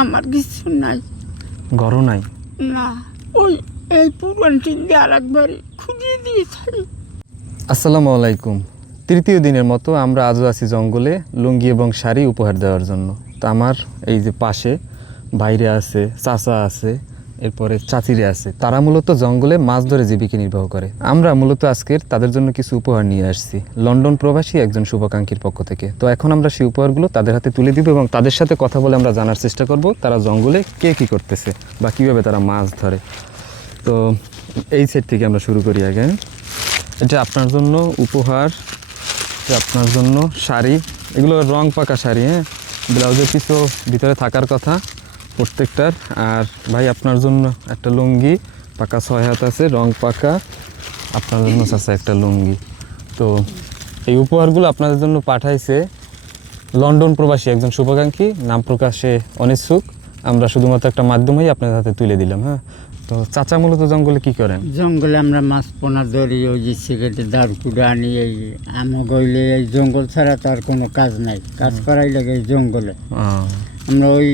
আমার কিছু নাই। ঘরও নাই? না ওই এই পুরান দিয়ে আর একবার খুঁজিয়ে দিয়েছি আসসালামু আলাইকুম। তৃতীয় দিনের মতো আমরা আজও আছি জঙ্গলে লুঙ্গি এবং শাড়ি উপহার দেওয়ার জন্য। তো আমার এই যে পাশে বাইরে আছে চাচা আছে এরপরে চাচিরে আছে। তারা মূলত জঙ্গলে মাছ ধরে জীবিকা নির্বাহ করে। আমরা মূলত আজকের তাদের জন্য কিছু উপহার নিয়ে আসছি। লন্ডন প্রবাসী একজন শুভাকাঙ্ক্ষীর পক্ষ থেকে। তো এখন আমরা সেই উপহারগুলো তাদের হাতে তুলে দিব এবং তাদের সাথে কথা বলে আমরা জানার চেষ্টা করব তারা জঙ্গলে কে কী করতেছে বা কীভাবে তারা মাছ ধরে। তো এই সেট থেকে আমরা শুরু করি আগে এটা আপনার জন্য উপহার, এটা আপনার জন্য শাড়ি। এগুলো রং পাকা শাড়ি হ্যাঁ? ব্লাউজের পিছু ভিতরে থাকার কথা। প্রত্যেকটার। আর ভাই আপনার জন্য একটা লুঙ্গি পাকা ছয় হাত আছে রং পাকা। আপনার জন্য চাচা একটা লুঙ্গি। তো এই উপহারগুলো আপনাদের জন্য পাঠাইছে লন্ডন প্রবাসী একজন শুভাকাঙ্ক্ষী। নাম প্রকাশে অনিচ্ছুক। আমরা শুধুমাত্র একটা মাধ্যম হয়ে আপনাদের হাতে তুলে দিলাম হ্যাঁ? তো চাচা মূলত জঙ্গলে কি করেন? জঙ্গলে আমরা মাছ পোনা ধরি ওই যে সিগারেটে দাঁড় কুড়ে আনি এই আমা গইলে এই জঙ্গল ছাড়া তো আর কোনো কাজ নাই। কাজ করাই লাগে এই জঙ্গলে। আমরা ওই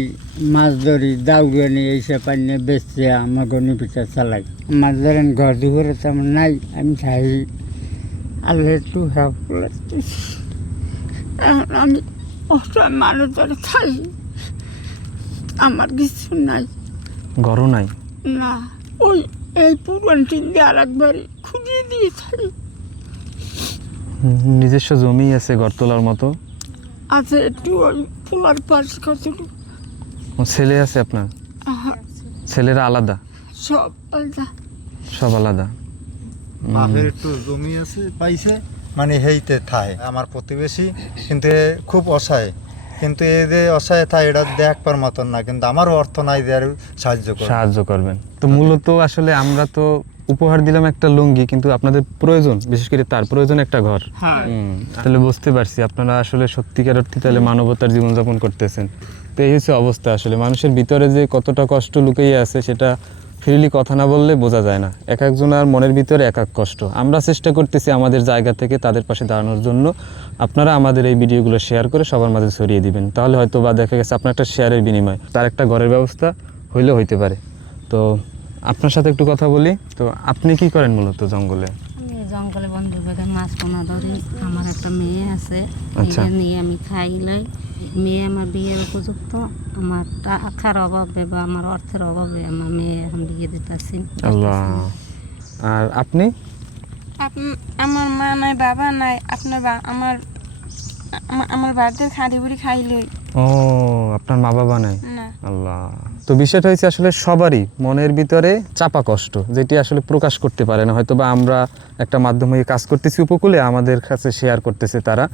মাছ ধরি দাউড়ে আনি এইসব আনিয়ে বেচছে আমার গনি পিঠা চালাই। মাছ ধরেন ঘর দুপুরে তো আমার নাই আমি খাই আল্লাহ একটু হেল্প করতে এখন আমি অসহায় মানুষ ধরে খাই আমার কিছু নাই। ঘরও নাই? না ওই এই পুরান টিন দিয়ে আর একবার খুঁজিয়ে দিয়ে দিয়েছে নিজস্ব জমি আছে ঘর তোলার মতো? আছে একটু ওই ফুলার পাশ কতটুকু ছেলে আছে আপনার? আহা, ছেলেরা আলাদা? সব আলাদা। সব আলাদা। বাপের একটু জমি আছে পাইছে মানে হেইতে থায় আমার প্রতিবেশী কিন্তু এ খুব অসহায়। কিন্তু এ যে অসহায় থায় এটা দেখবার মতন না কিন্তু আমারও অর্থ নাই দেওয়ার সাহায্য সাহায্য করবেন। তো মূলত আসলে আমরা তো উপহার দিলাম একটা লুঙ্গি কিন্তু আপনাদের প্রয়োজন বিশেষ করে তার প্রয়োজন একটা ঘর। হ্যাঁ। তাহলে বুঝতে পারছি আপনারা আসলে সত্যিকার অর্থে তাহলে মানবতার জীবনযাপন করতেছেন। তো এই হচ্ছে অবস্থা আসলে মানুষের ভিতরে যে কতটা কষ্ট লুকিয়ে আছে সেটা ফ্রিলি কথা না বললে বোঝা যায় না। এক একজনের মনের ভিতরে এক এক কষ্ট। আমরা চেষ্টা করতেছি আমাদের জায়গা থেকে তাদের পাশে দাঁড়ানোর জন্য। আপনারা আমাদের এই ভিডিওগুলো শেয়ার করে সবার মাঝে ছড়িয়ে দিবেন। তাহলে হয়তো বা দেখা গেছে আপনার একটা শেয়ারের বিনিময় তার একটা ঘরের ব্যবস্থা হইলেও হইতে পারে। তো আপনার সাথে একটু কথা বলি। তো আপনি কি করেন মূলত জঙ্গলে? আমি জঙ্গলে বন্ধু করে মাছ পোনা ধরি। আমার একটা মেয়ে আছে। আচ্ছা। নিয়ে আমি খাইলাই মেয়ে আমার বিয়ের উপযুক্ত। আমার টাকার অভাবে বা আমার অর্থের অভাবে আমার মেয়ে এখন বিয়ে দিতেছি। আল্লাহ। আর আপনি? আপ- আমার মা নাই বাবা নাই। আপনার বা- আমার আমা- আমার বাড়িতে খাড়ি বুড়ি খাইলই ও আপনার মা বাবা নাই আল্লাহ। তো বিষয়টা হচ্ছে আসলে সবারই মনের ভিতরে চাপা কষ্ট, যেটি আসলে প্রকাশ করতে পারে না। হয়তো বা আমরা একটা মাধ্যমে কাজ করতেছি উপকূলে, আমাদের কাছে শেয়ার করতেছে তারা।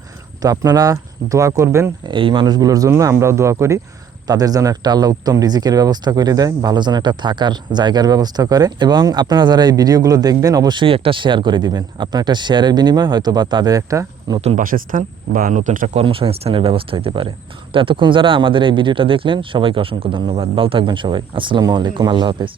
তো আপনারা দোয়া করবেন এই মানুষগুলোর জন্য, আমরাও দোয়া করি। তাদের জন্য একটা আল্লাহ উত্তম রিজিকের ব্যবস্থা করে দেয়, ভালো জন একটা থাকার জায়গার ব্যবস্থা করে। এবং আপনারা যারা এই ভিডিওগুলো দেখবেন, অবশ্যই একটা শেয়ার করে দিবেন। আপনার একটা শেয়ারের বিনিময় হয়তো বা তাদের একটা নতুন বাসস্থান বা নতুন একটা কর্মসংস্থানের ব্যবস্থা হতে পারে। তো এতক্ষণ যারা আমাদের এই ভিডিওটা দেখলেন, সবাইকে অসংখ্য ধন্যবাদ। ভালো থাকবেন সবাই। আসসালামু আলাইকুম। আল্লাহ হাফেজ।